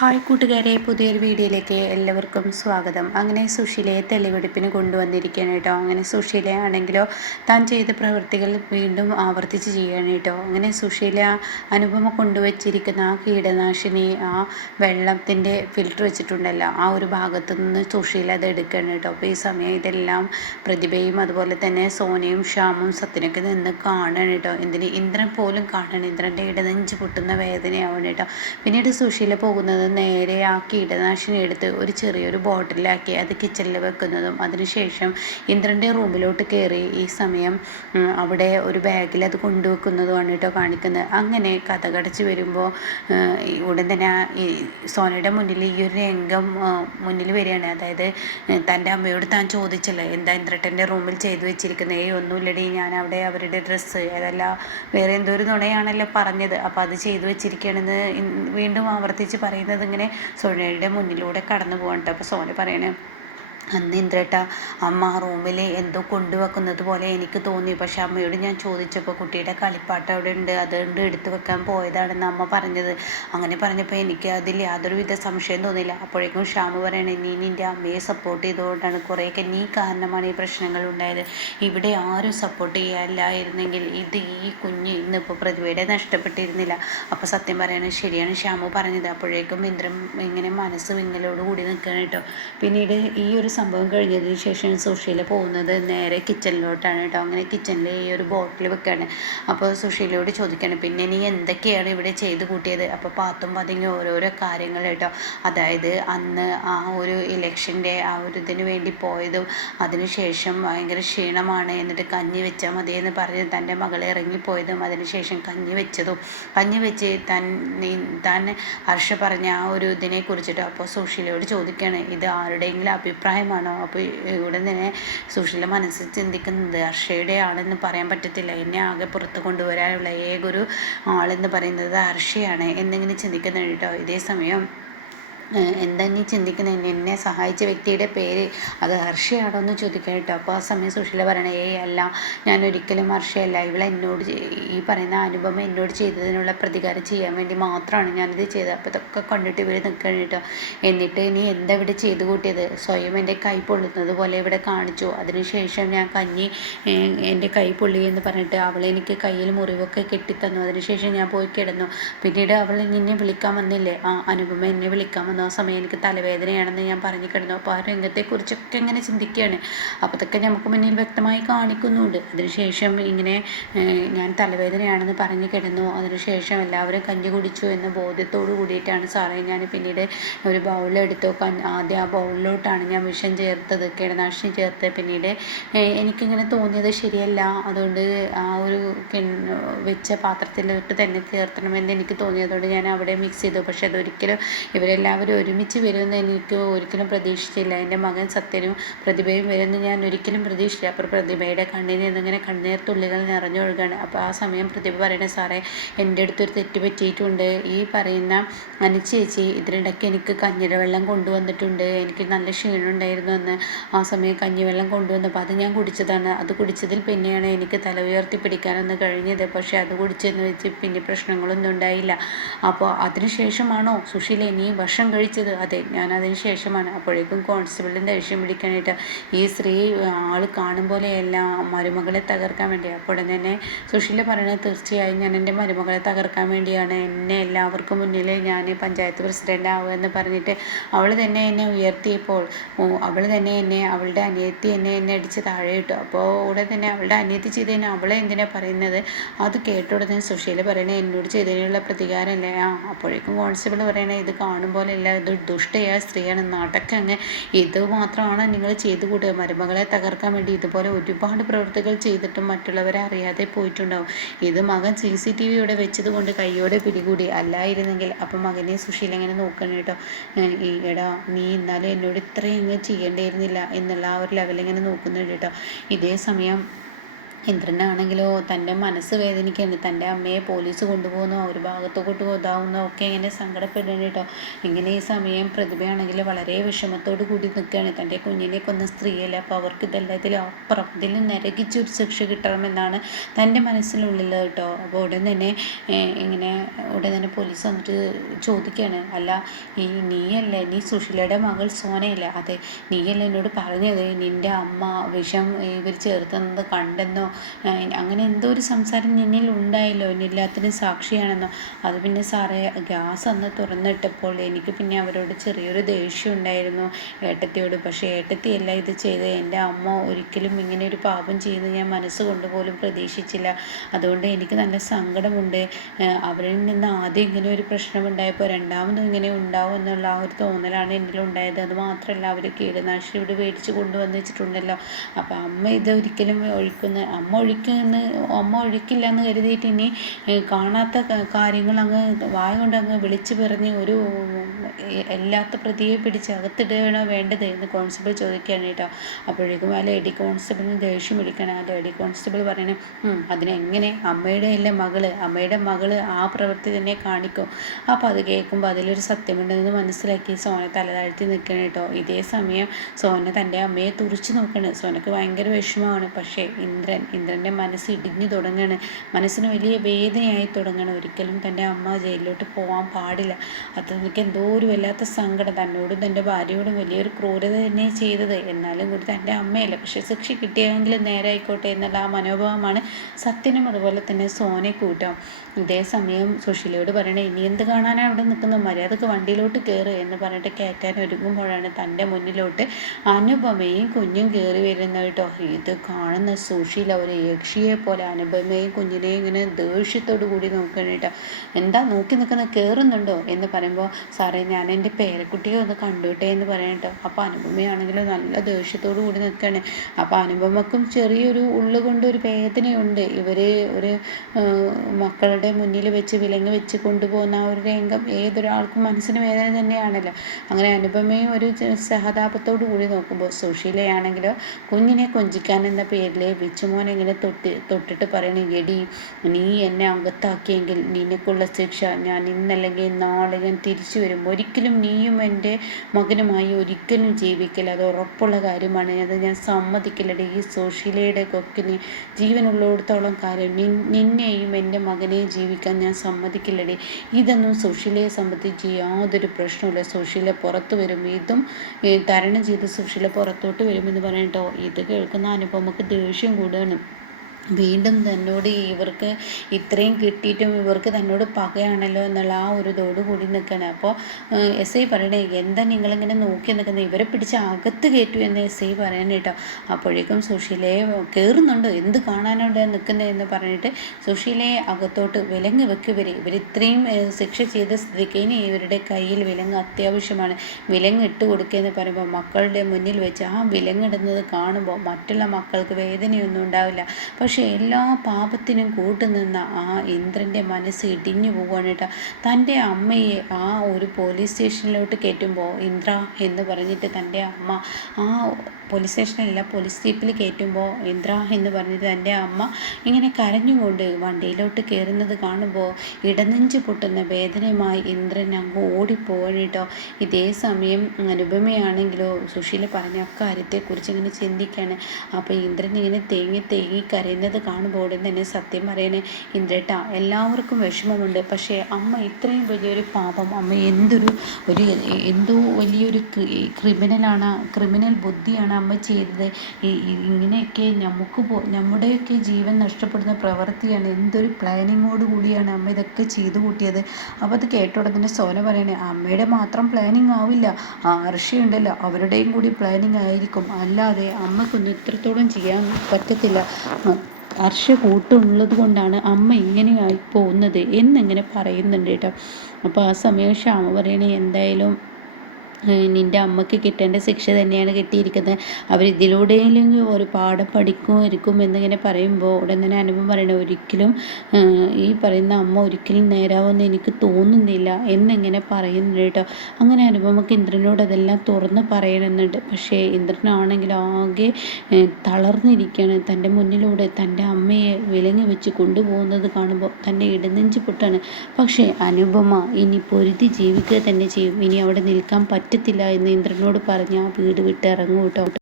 Hi കൂട്ടുകാരെ പുതിയൊരു വീഡിയോയിലേക്ക് എല്ലാവർക്കും സ്വാഗതം. അങ്ങനെ സുശീലയെ തെളിവെടുപ്പിന് കൊണ്ടുവന്നിരിക്കുകയാണ് കേട്ടോ. അങ്ങനെ സുശീല താൻ ചെയ്ത പ്രവൃത്തികൾ വീണ്ടും ആവർത്തിച്ച് ചെയ്യുകയാണ് കേട്ടോ. അങ്ങനെ സുശീല അനുപമ കൊണ്ടുവച്ചിരിക്കുന്ന ആ കീടനാശിനി ആ വെള്ളത്തിന്റെ ഫിൽറ്റർ വെച്ചിട്ടുണ്ടല്ലോ ആ ഒരു ഭാഗത്തു നിന്ന് സുശീല അത് എടുക്കുകയാണ് കേട്ടോ. അപ്പോൾ ഈ സമയം ഇതെല്ലാം പ്രതിഭയും അതുപോലെ തന്നെ സോനയും ഷ്യാമും സത്യനൊക്കെ നിന്ന് കാണണം കേട്ടോ. എന്തിന്? ഇന്ദ്രൻ പോലും കാണണം. ഇന്ദ്രന്റെ ഇടനെഞ്ച് പൊട്ടുന്ന വേദനയാവണം കേട്ടോ. പിന്നീട് സുശീല പോകുന്നത് നേരെ ആ കീടനാശിനി എടുത്ത് ഒരു ചെറിയൊരു ബോട്ടിലാക്കി അത് കിച്ചണിൽ വെക്കുന്നതും അതിനുശേഷം ഇന്ദ്രന്റെ റൂമിലോട്ട് കയറി ഈ സമയം അവിടെ ഒരു ബാഗിൽ അത് കൊണ്ടുവെക്കുന്നതുമാണ് കേട്ടോ കാണിക്കുന്നത്. അങ്ങനെ കഥ കടച്ച് വരുമ്പോൾ ഉടൻ തന്നെ ഈ സോനയുടെ മുന്നിൽ ഈ ഒരു രംഗം മുന്നിൽ വരികയാണ്. അതായത് തന്റെ അമ്മയോട് താൻ ചോദിച്ചല്ലേ എന്താ ഇന്ദ്രട്ടന്റെ റൂമിൽ ചെയ്തു വെച്ചിരിക്കുന്നത്? ഏയ് ഒന്നുമില്ലടി ഞാൻ അവിടെ അവരുടെ ഡ്രസ്സ് അതല്ല വേറെ എന്തോ ഒരു നുണയാണല്ലോ പറഞ്ഞത്. അപ്പോൾ അത് ചെയ്തു വെച്ചിരിക്കുകയാണെന്ന് വീണ്ടും ആവർത്തിച്ച് പറയുന്നത് പറയുന്നത് ഇങ്ങനെ സോനയുടെ മുന്നിലൂടെ കടന്നു പോകണ്ട അപ്പോൾ സോന പറയണേ അന്ന് അമ്മ റൂമിൽ എന്തോ കൊണ്ടുവെക്കുന്നത് പോലെ എനിക്ക് തോന്നി. പക്ഷെ അമ്മയോട് ഞാൻ ചോദിച്ചപ്പോൾ കുട്ടിയുടെ കളിപ്പാട്ടം അവിടെ ഉണ്ട്. അതുകൊണ്ട് എടുത്തു വെക്കാൻ പോയതാണെന്ന് അമ്മ പറഞ്ഞത്. അങ്ങനെ പറഞ്ഞപ്പോൾ എനിക്ക് അതിൽ യാതൊരുവിധ സംശയം തോന്നിയില്ല. അപ്പോഴേക്കും ഷ്യാമ് പറയണേ നീ നിന്റെ അമ്മയെ സപ്പോർട്ട് ചെയ്തുകൊണ്ടാണ് കുറേയൊക്കെ നീ കാരണമാണ് ഈ പ്രശ്നങ്ങൾ ഉണ്ടായത്. ഇവിടെ ആരും സപ്പോർട്ട് ചെയ്യാനില്ലായിരുന്നെങ്കിൽ ഇത് ഈ കുഞ്ഞ് ഇന്നിപ്പോൾ പ്രതിഭയുടെ നഷ്ടപ്പെട്ടിരുന്നില്ല. അപ്പോൾ സത്യം പറയണത് ശരിയാണ് ഷ്യാമു പറഞ്ഞത്. അപ്പോഴേക്കും ഇന്ദ്രം ഇങ്ങനെ മനസ്സ് വിങ്ങലോട് കൂടി നിൽക്കണം കേട്ടോ. പിന്നീട് ഈ ഒരു സംഭവം കഴിഞ്ഞതിന് ശേഷം സുഷീല പോകുന്നത് നേരെ കിച്ചണിലോട്ടാണ് കേട്ടോ. അങ്ങനെ കിച്ചണിൽ ഈ ഒരു ബോട്ടിൽ വെക്കുകയാണ് അപ്പോൾ സുഷീലയോട് ചോദിക്കുകയാണ് പിന്നെ നീ എന്തൊക്കെയാണ് ഇവിടെ ചെയ്ത് കൂട്ടിയത്? അപ്പോൾ പാത്തും പതിങ്ങി ഓരോരോ കാര്യങ്ങൾ കേട്ടോ. അതായത് അന്ന് ആ ഒരു ഇലക്ഷന്റെ ആ ഒരു ഇതിന് വേണ്ടി പോയതും അതിനുശേഷം ഭയങ്കര ക്ഷീണമാണ് എന്നിട്ട് കഞ്ഞി വെച്ചാൽ മതി എന്ന് പറഞ്ഞ് തന്റെ മകളെ ഇറങ്ങിപ്പോയതും അതിനുശേഷം കഞ്ഞി വെച്ചതും. കഞ്ഞി വെച്ച് തൻ താൻ ഹർഷ പറഞ്ഞ ആ ഒരു ഇതിനെ കുറിച്ചിട്ട് അപ്പോൾ സുഷീലയോട് ചോദിക്കുകയാണ് ഇത് ആരുടെയെങ്കിലും അഭിപ്രായം കാര്യമാണോ അപ്പോൾ ഇവിടെ തന്നെ സുശീല മനസ്സിൽ ചിന്തിക്കുന്നത് ഹർഷയുടെ ആളെന്ന് പറയാൻ പറ്റത്തില്ല. എന്നെ ആകെ പുറത്ത് കൊണ്ടുവരാനുള്ള ഏകൊരു ആളെന്ന് പറയുന്നത് അർഷയാണ്. എന്നിങ്ങനെ ചിന്തിക്കുന്നുണ്ട് കേട്ടോ. ഇതേ സമയം എന്താ നീ ചിന്തിക്കുന്നത് എന്നെ സഹായിച്ച വ്യക്തിയുടെ പേര് അത് ഹർഷയാണോ എന്ന് ചോദിക്കാം കേട്ടോ. അപ്പോൾ ആ സമയം സുശീല പറയണേ ഏയ് അല്ല ഞാൻ ഒരിക്കലും ഹർഷയല്ല. ഇവളെ എന്നോട് ഈ പറയുന്ന അനുഭവം എന്നോട് ചെയ്തതിനുള്ള പ്രതികാരം ചെയ്യാൻ വേണ്ടി മാത്രമാണ് ഞാനിത് ചെയ്തത്. അപ്പോൾ ഇതൊക്കെ കണ്ടിട്ട് ഇവർ നിൽക്കണം കേട്ടോ. എന്നിട്ട് നീ എന്താ ഇവിടെ ചെയ്ത് കൂട്ടിയത്? സ്വയം എന്റെ കൈ പൊള്ളുന്നത് പോലെ ഇവിടെ കാണിച്ചു. അതിനുശേഷം ഞാൻ കഞ്ഞി എന്റെ കൈ പൊള്ളി എന്ന് പറഞ്ഞിട്ട് അവളെനിക്ക് കയ്യിൽ മുറിവൊക്കെ കെട്ടിത്തന്നു. അതിനുശേഷം ഞാൻ പോയി കിടന്നു. പിന്നീട് അവൾ നിന്നെ വിളിക്കാൻ വന്നില്ലേ? ആ അനുപമ എന്നെ വിളിക്കാൻ വന്നു. ആ സമയം എനിക്ക് തലവേദനയാണെന്ന് ഞാൻ പറഞ്ഞു കിടന്നു അപ്പോൾ ആ രംഗത്തെക്കുറിച്ചൊക്കെ ഇങ്ങനെ ചിന്തിക്കുകയാണ്. അപ്പോൾ അതൊക്കെ നമുക്ക് മുന്നിൽ വ്യക്തമായി കാണിക്കുന്നുണ്ട്. അതിനുശേഷം ഇങ്ങനെ ഞാൻ തലവേദനയാണെന്ന് പറഞ്ഞു കിടന്നു. അതിനുശേഷം എല്ലാവരും കഞ്ഞി കുടിച്ചു എന്ന ബോധ്യത്തോടു കൂടിയിട്ടാണ് സാറേ ഞാൻ പിന്നീട് ഒരു ബൗളെടുത്തു ആദ്യം ആ ബൗളിലോട്ടാണ് ഞാൻ വിഷം ചേർത്തത് കീടനാശിനി ചേർത്ത്. പിന്നീട് എനിക്കിങ്ങനെ തോന്നിയത് ശരിയല്ല. അതുകൊണ്ട് ആ ഒരു വെച്ച പാത്രത്തിലോട്ട് തന്നെ ചേർത്തണമെന്ന് എനിക്ക് തോന്നിയതുകൊണ്ട് ഞാൻ അവിടെ മിക്സ് ചെയ്തു. പക്ഷെ അതൊരിക്കലും ഇവരെല്ലാവരും ഒരുമിച്ച് വരുമെന്ന് എനിക്ക് ഒരിക്കലും പ്രതീക്ഷിച്ചില്ല. എന്റെ മകൻ സത്യനും പ്രതിഭയും വരുമെന്ന് ഞാൻ ഒരിക്കലും പ്രതീക്ഷിച്ചില്ല. അപ്പോൾ പ്രതിഭയുടെ കണ്ണിൽ നിന്നിങ്ങനെ കണ്ണീർ തുള്ളികൾ നിറഞ്ഞൊഴുകാണ്. അപ്പോൾ ആ സമയം പ്രതിഭ പറയണ സാറേ എന്റെ അടുത്തൊരു തെറ്റ് പറ്റിയിട്ടുണ്ട്. ഈ പറയുന്ന അനുചേച്ചി ഇതിനിടയ്ക്ക് എനിക്ക് കഞ്ഞിര വെള്ളം കൊണ്ടുവന്നിട്ടുണ്ട്. എനിക്ക് നല്ല ക്ഷീണം ഉണ്ടായിരുന്നു എന്ന് ആ സമയം കഞ്ഞിവെള്ളം കൊണ്ടുവന്നപ്പോൾ അത് ഞാൻ കുടിച്ചതാണ്. അത് കുടിച്ചതിൽ പിന്നെയാണ് എനിക്ക് തല ഉയർത്തി പിടിക്കാനൊന്ന് കഴിഞ്ഞത്. പക്ഷേ അത് കുടിച്ചെന്ന് വെച്ച് പിന്നെ പ്രശ്നങ്ങളൊന്നും ഉണ്ടായില്ല. അപ്പോൾ അതിനുശേഷമാണോ സുശീല ഇനി വർഷം കഴിച്ചത് അതെ ഞാൻ അതിന് ശേഷമാണ്. അപ്പോഴേക്കും കോൺസ്റ്റബിളിന്റെ ദേഷ്യം പിടിക്കാനായിട്ട് ഈ സ്ത്രീ ആൾ കാണും പോലെയല്ല മരുമകളെ തകർക്കാൻ വേണ്ടി. അപ്പോൾ തന്നെ സുശീല പറയുന്നത് തീർച്ചയായും ഞാൻ എന്റെ മരുമകളെ തകർക്കാൻ വേണ്ടിയാണ്. എന്നെ എല്ലാവർക്കും മുന്നിൽ ഞാൻ പഞ്ചായത്ത് പ്രസിഡന്റ് ആവുക എന്ന് പറഞ്ഞിട്ട് അവൾ തന്നെ എന്നെ ഉയർത്തിയപ്പോൾ അവൾ തന്നെ എന്നെ അവളുടെ അനിയത്തി എന്നെ എന്നെ അടിച്ച് താഴെ ഇട്ടു. അപ്പോൾ ഉടനെ തന്നെ അവളുടെ അനിയത്തി ചെയ്തതിന് അവളെ എന്തിനാണ് പറയുന്നത്? അത് കേട്ട ഉടനെ സുശീല പറയണേ എന്നോട് ചെയ്തതിനുള്ള പ്രതികാരമല്ലേ ആ അപ്പോഴേക്കും കോൺസ്റ്റബിൾ പറയണേ ഇത് കാണും പോലെയല്ല ഇത് ദുഷ്ടയായ സ്ത്രീയാണ്. നാട്ടൊക്കെ അങ്ങ് ഇത് മാത്രമാണ് നിങ്ങൾ ചെയ്തു കൂടുക മരുമകളെ തകർക്കാൻ വേണ്ടി ഇതുപോലെ ഒരുപാട് പ്രവൃത്തികൾ ചെയ്തിട്ടും മറ്റുള്ളവരെ അറിയാതെ പോയിട്ടുണ്ടാവും. ഇത് മകൻ സി സി ടി വി ഇവിടെ വെച്ചത് കൊണ്ട് കൈയോടെ പിടികൂടി. അല്ലായിരുന്നെങ്കിൽ അപ്പം മകനെ സുശീല ഇങ്ങനെ നോക്കണം കേട്ടോ. എടാ നീ ഇന്നാലും എന്നോട് ഇത്രയും ഇങ്ങനെ ചെയ്യേണ്ടിയിരുന്നില്ല എന്നുള്ള ആ ഒരു ലെവലിങ്ങനെ നോക്കുന്നുണ്ട് കേട്ടോ. ഇതേ സമയം ഇന്ദ്രനാണെങ്കിലോ തന്റെ മനസ്സ് വേദനിക്കുകയാണ് തന്റെ അമ്മയെ പോലീസ് കൊണ്ടുപോകുന്നു ഒരു ഭാഗത്തോട്ട് ഇതാവുന്നോ ഒക്കെ ഇങ്ങനെ സങ്കടപ്പെടുന്നു കേട്ടോ ഇങ്ങനെ ഈ സമയം പ്രതിഭയാണെങ്കിൽ വളരെ വിഷമത്തോട് കൂടി നിൽക്കുകയാണ്. തന്റെ കുഞ്ഞിനെ കൊന്ന സ്ത്രീയല്ല അപ്പോൾ അവർക്ക് ഇതെല്ലാം അപ്പുറം ഇതിൽ നരകിച്ചൊരു ശിക്ഷ കിട്ടണമെന്നാണ് തന്റെ മനസ്സിലുള്ളിൽ കേട്ടോ അപ്പോൾ ഉടൻ തന്നെ ഇങ്ങനെ ഉടൻ തന്നെ പോലീസ് വന്നിട്ട് ചോദിക്കുകയാണ്. അല്ല ഈ നീയല്ലേ നീ സുശീലയുടെ മകൾ സോനയല്ലേ? അതെ നീയല്ലേ എന്നോട് പറഞ്ഞത്? നിന്റെ അമ്മ വിഷം ഇവർ ചേർത്തുന്നത് കണ്ടെന്നോ? അങ്ങനെ എന്തോ ഒരു സംസാരം നിന്നിൽ ഉണ്ടായല്ലോ. എല്ലാത്തിനും സാക്ഷിയാണെന്നോ. അത് പിന്നെ സാറേ ഗ്യാസ് അന്ന് തുറന്നിട്ടപ്പോൾ എനിക്ക് പിന്നെ അവരോട് ചെറിയൊരു ദേഷ്യം ഉണ്ടായിരുന്നു ഏട്ടത്തിയോട്. പക്ഷേ ഏട്ടത്തിയല്ല ഇത് ചെയ്ത്. എന്റെ അമ്മ ഒരിക്കലും ഇങ്ങനെ ഒരു പാപം ചെയ്യുന്നത് ഞാൻ മനസ്സുകൊണ്ട് പോലും പ്രതീക്ഷിച്ചില്ല. അതുകൊണ്ട് എനിക്ക് നല്ല സങ്കടമുണ്ട്. അവരിൽ നിന്ന് ആദ്യം ഇങ്ങനെ ഒരു പ്രശ്നമുണ്ടായപ്പോൾ രണ്ടാമതും ഇങ്ങനെ ഉണ്ടാവും എന്നുള്ള ആ ഒരു തോന്നലാണ് എന്നിലുണ്ടായത് അത് മാത്രമല്ല അവർ കീടനാശിനി ഇവിടെ മേടിച്ച് കൊണ്ടുവന്ന് വെച്ചിട്ടുണ്ടല്ലോ. അപ്പോൾ അമ്മ ഇത് ഒരിക്കലും ഒഴിക്കുന്ന അമ്മ ഒഴിക്കുമെന്ന് അമ്മ ഒഴിക്കില്ല എന്ന് കരുതിയിട്ട് ഇനി കാണാത്ത കാര്യങ്ങൾ അങ്ങ് വായ കൊണ്ട് അങ്ങ് വിളിച്ച് പറഞ്ഞ് ഒരു എല്ലാത്ത പ്രതിയെ പിടിച്ച് അകത്തിടുകയാണോ വേണ്ടത് എന്ന് കോൺസ്റ്റബിൾ ചോദിക്കുകയാണ് കേട്ടോ. അപ്പോഴേക്കും ആ ലേഡി കോൺസ്റ്റബിളിന് ദേഷ്യം പിടിക്കണം ആ ലേഡി കോൺസ്റ്റബിൾ പറയണേ അതിനെങ്ങനെ? അമ്മയുടെ അല്ലേ മകൾ? അമ്മയുടെ മകൾ ആ പ്രവൃത്തി തന്നെ കാണിക്കും. അപ്പോൾ അത് കേൾക്കുമ്പോൾ അതിലൊരു സത്യമുണ്ടെന്ന് മനസ്സിലാക്കി സോന തലതാഴ്ത്തി നിൽക്കണം കേട്ടോ. ഇതേ സമയം സോന തന്റെ അമ്മയെ തുറിച്ച് നോക്കണ്. സോനക്ക് ഭയങ്കര വിഷമമാണ്. പക്ഷേ ഇന്ദ്രൻ ഇന്ദ്രന്റെ മനസ്സ് ഇടിഞ്ഞു തുടങ്ങുകയാണ് മനസ്സിന് വലിയ വേദനയായി തുടങ്ങണം. ഒരിക്കലും തന്റെ അമ്മ ജയിലിലോട്ട് പോകാൻ പാടില്ല. അത് എനിക്ക് എന്തോ ഒരു വല്ലാത്ത സങ്കടം. തന്നോടും തന്റെ ഭാര്യയോടും വലിയൊരു ക്രൂരത തന്നെ ചെയ്തത്. എന്നാലും കൂടി തന്റെ അമ്മയല്ല. പക്ഷേ ശിക്ഷ കിട്ടിയെങ്കിലും നേരായിക്കോട്ടെ എന്നുള്ള ആ മനോഭാവമാണ് സത്യനും അതുപോലെ തന്നെ സോനെ കൂട്ടാം. ഇതേ സമയം സുശീലയോട് പറയണേ ഇനി എന്ത് കാണാനാണ് അവിടെ നിൽക്കുന്നത്? മര്യാദയ്ക്ക് വണ്ടിയിലോട്ട് കയറുക എന്ന് പറഞ്ഞിട്ട് കയറ്റാൻ ഒരുങ്ങുമ്പോഴാണ് തന്റെ മുന്നിലോട്ട് അനുപമയും കുഞ്ഞും കയറി വരുന്നത് കേട്ടോ. ഇത് കാണുന്ന സുശീല ഒരു യക്ഷിയെ പോലെ അനുപമയും കുഞ്ഞിനെയും ഇങ്ങനെ ദേഷ്യത്തോടു കൂടി നോക്കണേട്ടോ എന്താ നോക്കി നിൽക്കുന്ന കയറുന്നുണ്ടോ എന്ന് പറയുമ്പോൾ സാറേ ഞാൻ എന്റെ പേരക്കുട്ടിയെ ഒന്ന് കണ്ടുവിട്ടെ എന്ന് പറയട്ടോ അപ്പോൾ അനുപമയാണെങ്കിൽ നല്ല ദേഷ്യത്തോടു കൂടി നിൽക്കുകയാണ്. അപ്പോൾ അനുപമക്കും ചെറിയൊരു ഉള്ളുകൊണ്ട് ഒരു വേദനയുണ്ട്. ഇവർ ഒരു മക്കളുടെ മുന്നിൽ വെച്ച് വിലങ്ങ് വെച്ച് കൊണ്ടുപോകുന്ന ആ ഒരു രംഗം ഏതൊരാൾക്കും മനസ്സിന് വേദന തന്നെയാണല്ലോ. അങ്ങനെ അനുപമയും ഒരു സഹതാപത്തോടു കൂടി നോക്കുമ്പോൾ സുശീലയാണെങ്കിലോ കുഞ്ഞിനെ കൊഞ്ചിക്കാൻ എന്ന പേരിൽ വിച്ചുമോൻ ഇങ്ങനെ തൊട്ടി തൊട്ടിട്ട് പറയണേ എടി നീ എന്നെ അകത്താക്കിയെങ്കിൽ നിനക്കുള്ള ശിക്ഷ ഞാൻ ഇന്നല്ലെങ്കിൽ നാളെ ഞാൻ തിരിച്ചു വരും ഒരിക്കലും നീയും എന്റെ മകനുമായി ഒരിക്കലും ജീവിക്കില്ല. അത് ഉറപ്പുള്ള കാര്യമാണ്. അത് ഞാൻ സമ്മതിക്കില്ലടി. ഈ സുശീലയുടെ കൊക്കിനെ ജീവനുള്ളിടത്തോളം കാര്യം നിന്നെയും എന്റെ മകനെയും ജീവിക്കാൻ ഞാൻ സമ്മതിക്കില്ലടി. ഇതൊന്നും സുശീലയെ സംബന്ധിച്ച് യാതൊരു പ്രശ്നമില്ല സുശീല പുറത്തു വരും. ഇതും തരണം ചെയ്ത് സുശീല പുറത്തോട്ട് വരുമെന്ന് പറയട്ടോ ഇത് കേൾക്കുന്ന അനുപമക്ക് ദേഷ്യം കൂടുകയാണ്. വീണ്ടും തന്നോട് ഇവർക്ക് ഇത്രയും കിട്ടിയിട്ടും ഇവർക്ക് തന്നോട് പകയാണല്ലോ എന്നുള്ള ആ ഒരു ഇതോട് കൂടി നിൽക്കണം അപ്പോൾ എസ് ഐ പറയണേ എന്താ നിങ്ങളിങ്ങനെ നോക്കി നിൽക്കുന്നത്? ഇവരെ പിടിച്ച് അകത്ത് കയറ്റു എന്ന് എസ് ഐ പറയാൻ കേട്ടോ. അപ്പോഴേക്കും സുശീലയെ കയറുന്നുണ്ട് എന്ത് കാണാനുണ്ട് നിൽക്കുന്നത് പറഞ്ഞിട്ട് സുശീലയെ അകത്തോട്ട് വിലങ്ങ് വെക്കുവരെ ഇവർ ഇത്രയും ശിക്ഷ ചെയ്ത സ്ഥിതിക്ക് ഇനി ഇവരുടെ കയ്യിൽ വിലങ്ങ് അത്യാവശ്യമാണ്. വിലങ്ങ് ഇട്ട് കൊടുക്കുക എന്ന് പറയുമ്പോൾ മക്കളുടെ മുന്നിൽ വെച്ച് ആ വിലങ്ങിടുന്നത് കാണുമ്പോൾ മറ്റുള്ള മക്കൾക്ക് വേദനയൊന്നും ഉണ്ടാവില്ല. പക്ഷേ പക്ഷേ എല്ലാ പാപത്തിനും കൂട്ടുനിന്ന ആ ഇന്ദ്രന്റെ മനസ്സ് ഇടിഞ്ഞു പോവുകയാണ് തന്റെ അമ്മയെ ആ ഒരു പോലീസ് സ്റ്റേഷനിലോട്ട് കയറ്റുമ്പോൾ ഇന്ദ്ര എന്ന് പറഞ്ഞിട്ട് തന്റെ അമ്മ ആ പോലീസ് സ്റ്റേഷനിലല്ല പോലീസ് ജീപ്പിൽ കയറ്റുമ്പോൾ ഇന്ദ്ര എന്ന് പറഞ്ഞിട്ട് തന്റെ അമ്മ ഇങ്ങനെ കരഞ്ഞുകൊണ്ട് വണ്ടിയിലോട്ട് കയറുന്നത് കാണുമ്പോൾ ഇടനെഞ്ച് പൊട്ടുന്ന വേദനയുമായി ഇന്ദ്രൻ അങ്ങ് ഓടിപ്പോവാണ് ഇതേ സമയം അനുപമയാണെങ്കിലോ സുശീല പറഞ്ഞ അക്കാര്യത്തെക്കുറിച്ച് ഇങ്ങനെ ചിന്തിക്കുകയാണ് അപ്പോൾ ഇന്ദ്രൻ ഇങ്ങനെ തേങ്ങി തേങ്ങി കരയുന്നത് കാണുമ്പോൾ ഉടൻ തന്നെ സത്യം പറയണേ ഇന്ദ്രേട്ട എല്ലാവർക്കും വിഷമമുണ്ട്. പക്ഷേ അമ്മ ഇത്രയും വലിയൊരു പാപം അമ്മ എന്തൊരു ഒരു എന്തോ വലിയൊരു ക്രിമിനലാണ് ക്രിമിനൽ ബുദ്ധിയാണ് അമ്മ ചെയ്തത്. ഇങ്ങനെയൊക്കെ നമുക്ക് നമ്മുടെയൊക്കെ ജീവൻ നഷ്ടപ്പെടുന്ന പ്രവൃത്തിയാണ് എന്തൊരു പ്ലാനിങ്ങോട് കൂടിയാണ് അമ്മ ഇതൊക്കെ ചെയ്തു കൂട്ടിയത്. അപ്പോൾ അത് കേട്ടോടെ തന്നെ സോന പറയണേ അമ്മയുടെ മാത്രം പ്ലാനിങ് ആവില്ല അർഷയുണ്ടല്ലോ അവരുടെയും കൂടി പ്ലാനിങ് ആയിരിക്കും. അല്ലാതെ അമ്മക്കൊന്നും ഇത്രത്തോളം ചെയ്യാൻ പറ്റത്തില്ല. ഹർഷ കൂട്ടുള്ളത് കൊണ്ടാണ് അമ്മ ഇങ്ങനെയായി പോകുന്നത് എന്നിങ്ങനെ പറയുന്നുണ്ട് കേട്ടോ. അപ്പോൾ ആ സമയം ശ്യാമ പറയണേ എന്തായാലും നിന്റെ അമ്മയ്ക്ക് കിട്ടേണ്ട ശിക്ഷ തന്നെയാണ് കിട്ടിയിരിക്കുന്നത്. അവരിതിലൂടെയെങ്കിലും ഒരു പാഠം പഠിക്കുമായിരിക്കും എന്നിങ്ങനെ പറയുമ്പോൾ ഉടൻ തന്നെ അനുഭവം പറയണ ഒരിക്കലും ഈ പറയുന്ന അമ്മ ഒരിക്കലും നേരാവുമെന്ന് എനിക്ക് തോന്നുന്നില്ല എന്നിങ്ങനെ പറയുന്നുണ്ട് കേട്ടോ. അങ്ങനെ അനുപമക്ക് ഇന്ദ്രനോട് അതെല്ലാം തുറന്ന് പറയണമെന്നുണ്ട് പക്ഷേ ഇന്ദ്രനാണെങ്കിൽ ആകെ തളർന്നിരിക്കുകയാണ് തന്റെ മുന്നിലൂടെ തന്റെ അമ്മയെ വിലങ്ങി വെച്ച് കൊണ്ടുപോകുന്നത് കാണുമ്പോൾ തന്റെ ഇടനെഞ്ച് പൊട്ടാണ് പക്ഷേ അനുപമ ഇനി പൊരുതി ജീവിക്കുക തന്നെ ചെയ്യും. ഇനി അവിടെ നിൽക്കാൻ പറ്റത്തില്ല എന്ന് ഇന്ദ്രനോട് പറഞ്ഞ് ആ വീട് വിട്ട് ഇറങ്ങും കേട്ടോ.